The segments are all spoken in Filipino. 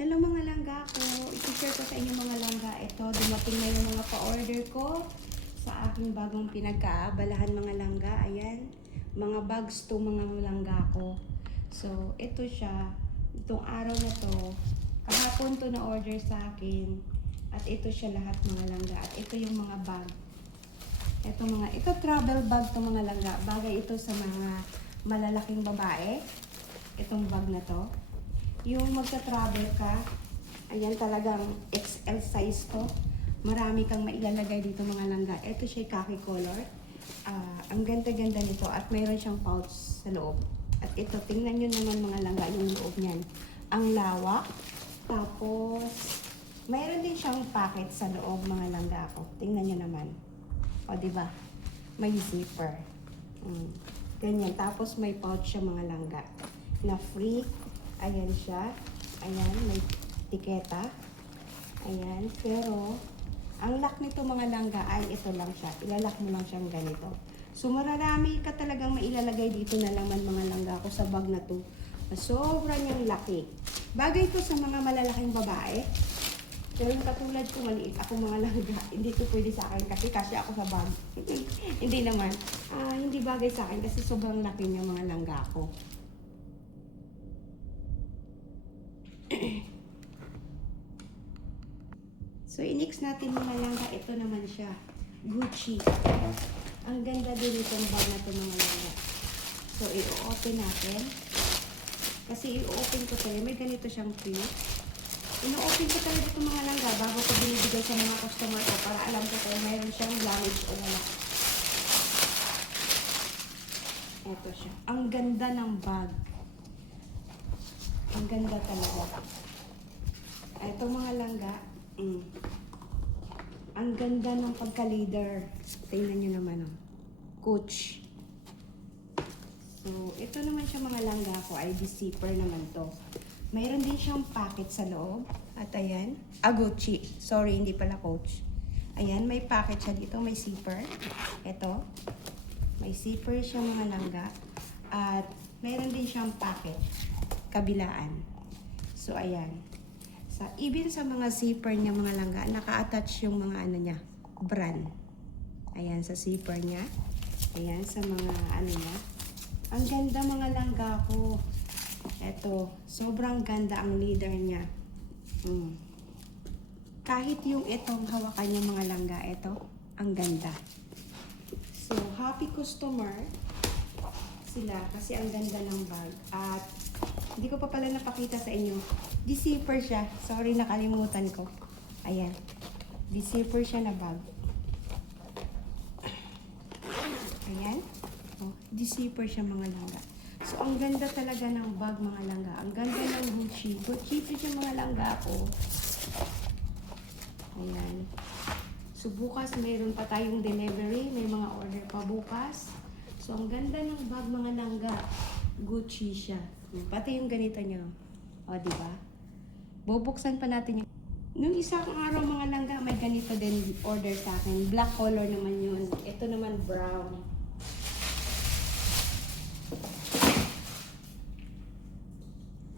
Hello mga langga ko. I-share ko sa inyo mga langga. Ito, dumating na yung mga pa-order ko sa aking bagong pinagkaabalahan mga langga. Ayan, mga bags to mga langga ko. So, ito siya. Itong araw na to, kahapon to na order sa akin. At ito siya lahat mga langga. At ito yung mga bag. Ito travel bag to mga langga. Bagay ito sa mga malalaking babae. Itong bag na to. Yung magta-travel ka, ayan talagang XL size to. Marami kang mailalagay dito mga langga. Ito siya khaki color. Ang ganda-ganda nito at mayroon siyang pouch sa loob. At ito, tingnan nyo naman mga langga yung loob niyan. Ang lawak. Tapos, mayroon din siyang pocket sa loob mga langga ko. Tingnan nyo naman. O, diba? May zipper. Ganyan. Tapos may pouch siya mga langga. Na free. Ayan siya. Ayan, may tiketa. Ayan, pero ang lock nito mga langga ay ito lang siya. Ilalak mo lang siyang ganito. So marami ka talagang mailalagay dito na laman mga langga ko sa bag na to. Sobra niyang laki. Bagay ito sa mga malalaking babae. Pero yung katulad ko, maliit ako mga langga. Hindi ito pwede sa akin kasi ako sa bag. Hindi naman. Hindi bagay sa akin kasi sobrang laki niya mga langga ko. So, i-next natin mga langga. Ito naman siya. Gucci. Ang ganda din itong bag na ito mga langga. So, i-open natin. Kasi i-open ko talaga. May ganito siyang print. I-open ko talaga itong mga langga bago ko binibigay sa mga customer ko para alam ko kung mayroon siyang damage o wala. Ito siya. Ang ganda ng bag. Ang ganda talaga. Ito mga langga. Ang ganda ng pagka-leader. Tingnan nyo naman. Coach. So, ito naman siya mga langga ko. ID zipper naman to. Mayroon din siyang pocket sa loob. At ayan. Gucci. Sorry, hindi pala Coach. Ayan, may pocket siya dito. May zipper. Ito. May zipper siya mga langga. At mayroon din siyang pocket. Kabilaan. So, ayan. Even sa mga zipper niya mga langga, naka-attach yung mga ano niya, brand. Ayan, sa zipper niya. Ayan, sa mga ano niya. Ang ganda mga langga ko. Eto, sobrang ganda ang leader niya. Kahit yung itong hawakan niya mga langga, ito, ang ganda. So, happy customer sila kasi ang ganda ng bag. At hindi ko pa pala napakita sa inyo. Di-zipper siya. Sorry, nakalimutan ko. Ayan. Di-zipper siya na bag. Ayan. Oh, di-zipper siya mga langga. So, ang ganda talaga ng bag mga langga. Ang ganda ng Gucci. Gucci ito siya mga langga ko. Ayan. So, bukas mayroon pa tayong delivery. May mga order pa bukas. So, ang ganda ng bag mga langga. Gucci siya. Pati yung ganito nyo. O, diba? Bubuksan pa natin yung... Nung isang araw mga langga, may ganito din order sa akin. Black color naman yun. Ito naman brown.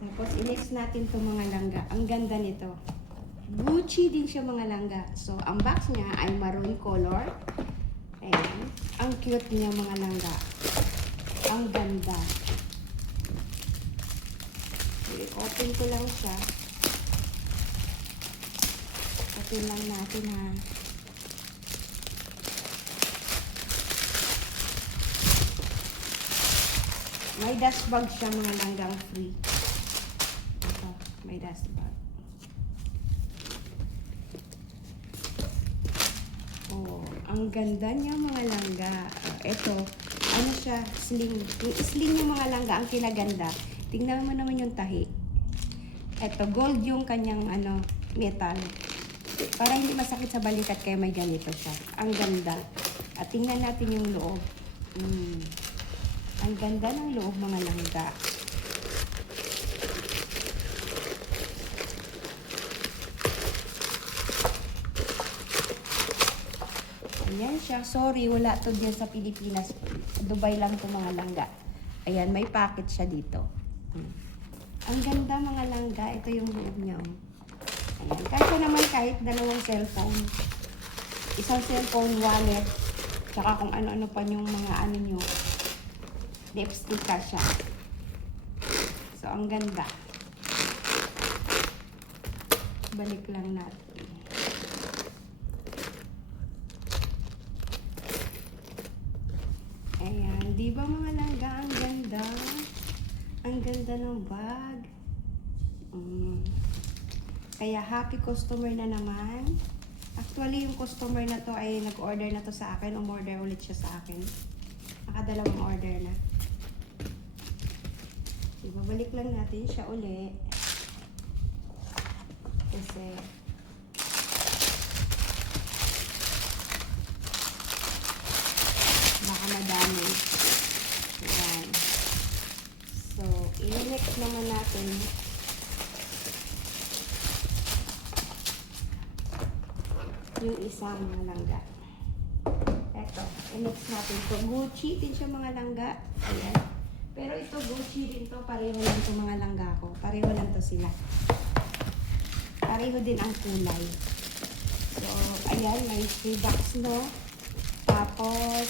Tapos, i-next natin itong mga langga. Ang ganda nito. Gucci din siya mga langga. So, ang box niya ay maroon color. Ayan. Ang cute niya mga langga. Ang ganda. I-open ko lang siya. Open lang natin ha. May dust bag siya mga langgang free. Ito, may dust bag. Oh, ang ganda niya mga langga. Ito, ano siya, sling. Yung sling yung mga langga, ang kinaganda. Tingnan mo naman yung tahi. Ito, gold yung kanyang metal. Para hindi masakit sa balikat kaya may ganito siya. Ang ganda. At tingnan natin yung loob. Ang ganda ng loob mga langga. Ayan siya. Sorry, wala to dyan sa Pilipinas. Dubai lang to mga langga. Ayan, may packet siya dito. Ang ganda mga langga. Ito yung loob niya. Oh. Ayan. Kasi naman kahit dalawang cellphone. Isang cellphone, wallet, tsaka kung ano-ano pa yung mga ano nyo. Lipstick ka siya. So, ang ganda. Balik lang natin. Ayan. Di ba mga langga? Ang ganda. Ang ganda ng bag. Kaya happy customer na naman. Actually, yung customer na to ay nag-order na to sa akin. Umorder ulit siya sa akin. Nakadalawang order na. Ibabalik lang natin siya uli. Kasi baka madami. Ayan. So, i-mix naman natin. Yung isang mga langga. Eto, i-mix natin ito. Gucci din siya mga langga. Ayan. Pero ito, Gucci din to. Pareho lang ito mga langga ko. Pareho lang to sila. Pareho din ang kulay. So, ayan. May 3 box, no? Tapos,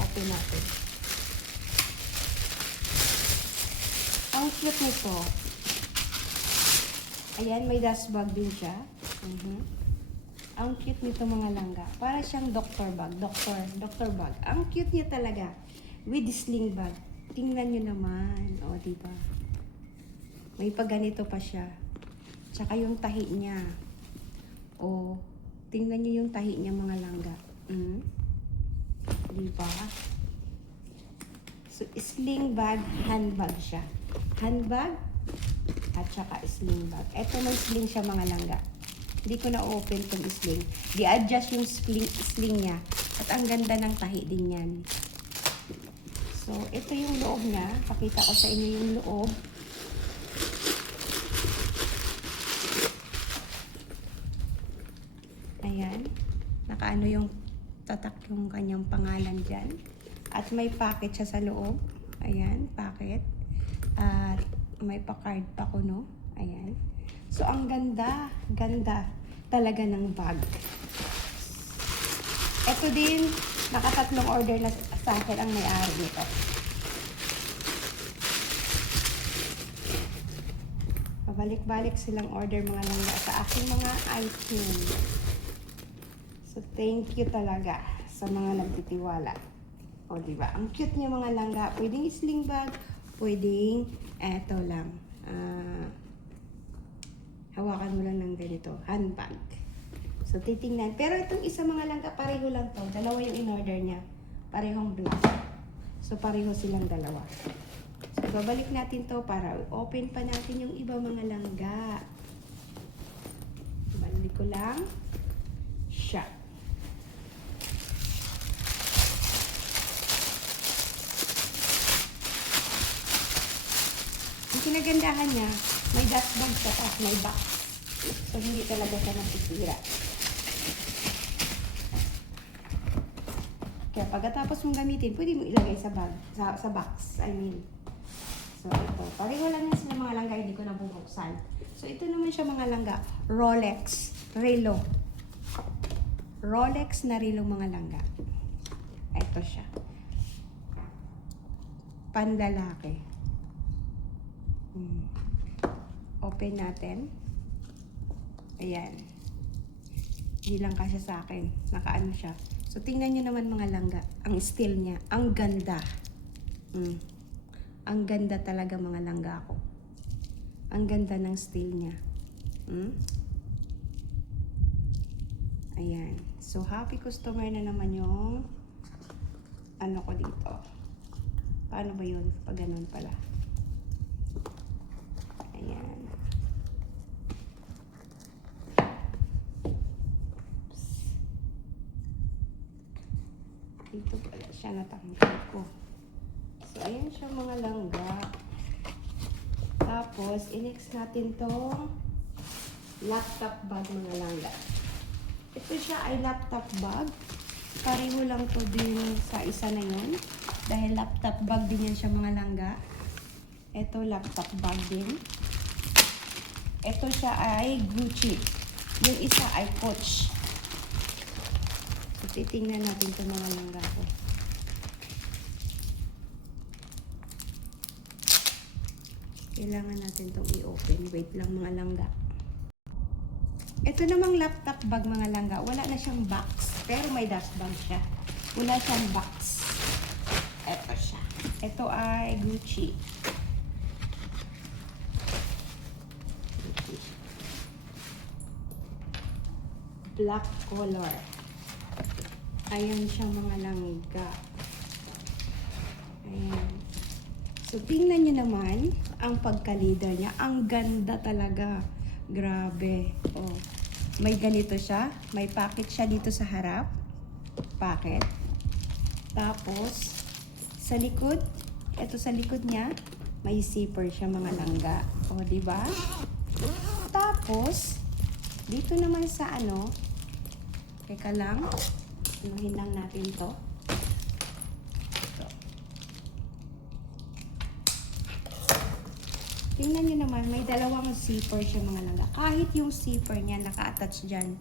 open natin. Ang cute nito. Ayan, may dust bag din siya. Ang cute nito mga langga. Para siyang doctor bag. Doctor bag. Ang cute niya talaga. With sling bag. Tingnan nyo naman. O, diba? May paganito pa siya. Tsaka yung tahi niya. O, tingnan nyo yung tahi niya mga langga. Diba? So, sling bag, handbag siya. Handbag, at saka sling bag. Ito may sling siya mga langga. Hindi ko na-open itong sling. Di-adjust yung sling niya. At ang ganda ng tahi din yan. So, ito yung loob niya. Pakita ko sa inyo yung loob. Ayan. Nakaano yung tatak yung kanyang pangalan dyan. At may packet siya sa loob. Ayan, packet. At may pa-card pa ko, no? Ayan. So, ang ganda. Ganda talaga ng bag. Ito din, nakatatlong order na sa akin ang may-ari nito. Pabalik-balik silang order mga langga sa aking mga item. So, thank you talaga sa mga nagtitiwala. O, diba? Ang cute niya mga langga. Pwedeng sling bag, pwedeng, eto lang. Hawakan mo lang ng ganito. Handbag. So, titingnan. Pero itong isa mga langga, pareho lang to. Dalawa yung in-order niya. Parehong black. So, pareho silang dalawa. So, babalik natin to para open pa natin yung iba mga langga. Balik ko lang siya. Ang kinagandahan niya, may dust bag siya at may box. So, hindi talaga siya nasisira. Kaya pagkatapos mong gamitin, pwede mo ilagay sa bag, sa box. I mean. So, ito. Pareho lang yan sila mga langga, hindi ko nabubuksan. So, ito naman siya mga langga. Rolex. Relo. Rolex na relo mga langga. Ito siya. Panlalaki. Open natin. Ayan. Hindi lang kasya sa akin. Nakaano siya. So, tingnan nyo naman mga langga. Ang style niya. Ang ganda. Ang ganda talaga mga langga ko. Ang ganda ng style niya. Ayan. So, happy customer na naman yung ano ko dito. Paano ba yun? Pag ganun pala. Ayan. Dito pala siya natanggal ko. So, ayan siya mga langga. Tapos, i-next natin tong laptop bag mga langga. Ito siya ay laptop bag. Pareho lang to din sa isa na yun. Dahil laptop bag din yan siya mga langga. Ito, laptop bag din. Ito siya ay Gucci. Yung isa ay Coach. So, titingnan natin itong mga langga ko. Kailangan natin itong i-open. Wait lang mga langga. Ito namang laptop bag mga langga. Wala na siyang box. Pero may dust bag siya. Wala siyang box. Ito siya. Ito ay Gucci. Black color. Ayan siya mga langga. Ayan. So, tingnan nyo naman ang pagka-leather niya. Ang ganda talaga. Grabe. Oh. May ganito siya. May pocket siya dito sa harap. Pocket. Tapos, sa likod, ito sa likod niya, may zipper siya mga langga. O, diba? Tapos, dito naman sa ano, teka lang, anuhin lang natin to. Ito. Tingnan nyo naman, may dalawang zipper siya mga langga. Kahit yung zipper niya, naka-attach dyan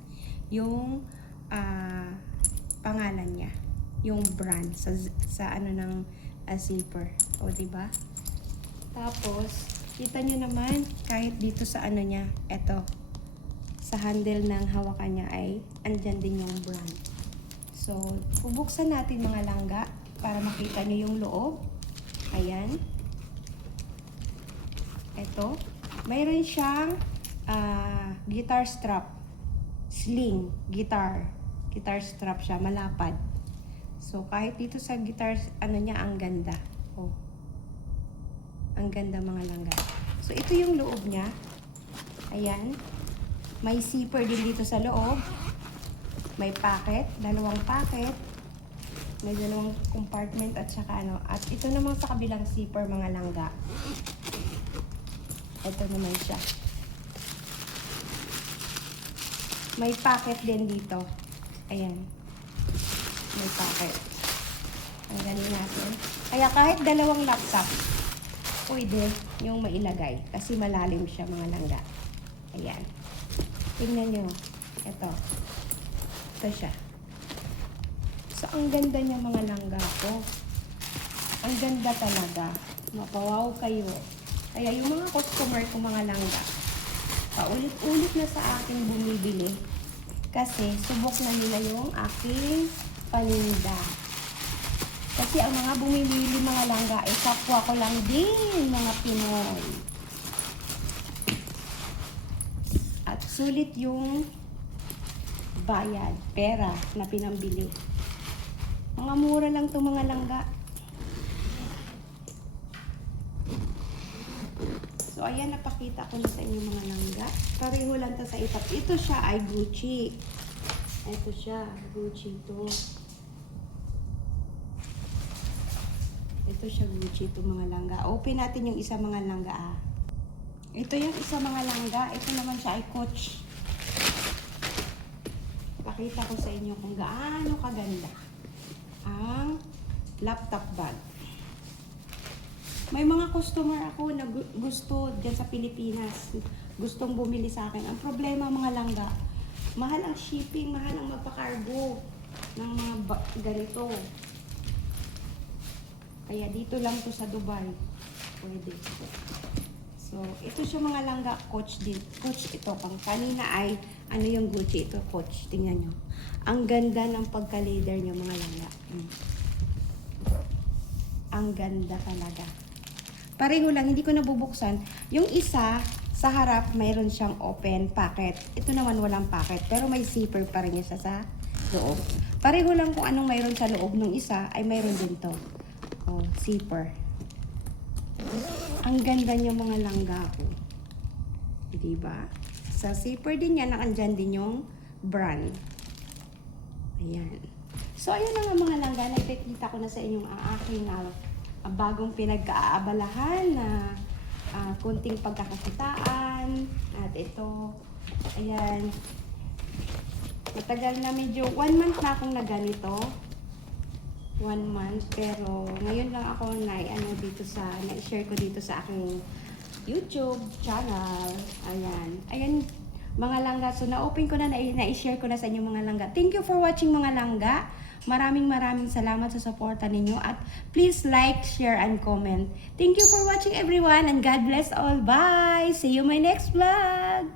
yung pangalan niya. Yung brand sa ano ng zipper. O, diba? Tapos, kita nyo naman, kahit dito sa ano niya, eto, sa handle ng hawakan niya ay andyan din yung brand. So, bubuksan natin mga langga para makita nyo yung loob. Ayan. Ito. Mayroon siyang guitar strap. Sling. Guitar strap siya. Malapad. So, kahit dito sa guitar, ano niya, ang ganda. Oh. Ang ganda mga langga. So, ito yung loob niya. Ayan. May zipper din dito sa loob. May pocket. Dalawang pocket. May dalawang compartment at saka ano. At ito naman sa kabilang zipper mga langga. Ito naman siya. May pocket din dito. Ayan. May pocket. Tanggalin natin. Kaya kahit dalawang laptop, pwede yung mailagay. Kasi malalim siya mga langga. Ayan. Tingnan nyo. Ito. Ito siya. So, ang ganda niya mga langga ko. Ang ganda talaga. Mapawaw kayo. Kaya yung mga customer ko mga langga, paulit-ulit na sa akin bumibili. Kasi subok na nila yung aking paninda. Kasi ang mga bumibili mga langga, kapwa ko lang din mga Pinoy. At sulit yung bayad, pera na pinambili. Mga mura lang itong mga langga. So, ayan, napakita ko na sa inyo mga langga. Pareho lang to sa itap. Ito siya ay Gucci. Ito siya, Gucci to. Ito siya Gucci to mga langga. Open natin yung isa mga langga ah. Ito yung isa mga langga. Ito naman siya ay Coach. Pakita ko sa inyo kung gaano kaganda ang laptop bag. May mga customer ako na gusto dyan sa Pilipinas. Gustong bumili sa akin. Ang problema mga langga, mahal ang shipping, mahal ang magpa-cargo ng mga ganito. Kaya dito lang to sa Dubai. Pwede. So, ito siya mga langga, Coach din. Coach ito. Pang kanina ay, ano yung Gucci? Ito, Coach. Tingnan nyo. Ang ganda ng pagka-leather nyo mga langga. Ang ganda talaga. Pareho lang, hindi ko nabubuksan. Yung isa, sa harap, mayroon siyang open pocket. Ito naman walang pocket, pero may zipper pa rin siya sa loob. Pareho lang kung anong mayroon sa loob ng isa, ay mayroon din to. Oh, zipper. Ang ganda niya mga langga ko. Diba? Sa zipper din yan, nakandyan din yung brand. Ayan. So, ayun na nga mga langga. Nakikita ko na sa inyong aking bagong pinagkaabalahan na kunting pagkakakitaan. At ito, ayan. Matagal na medyo, 1 month na akong na ganito. 1 month. Pero ngayon lang ako na-share ko dito sa aking YouTube channel. Ayan, mga langga. So, na-open ko na-share ko na sa inyo mga langga. Thank you for watching mga langga. Maraming salamat sa suporta ninyo. At please like, share, and comment. Thank you for watching everyone and God bless all. Bye! See you my next vlog!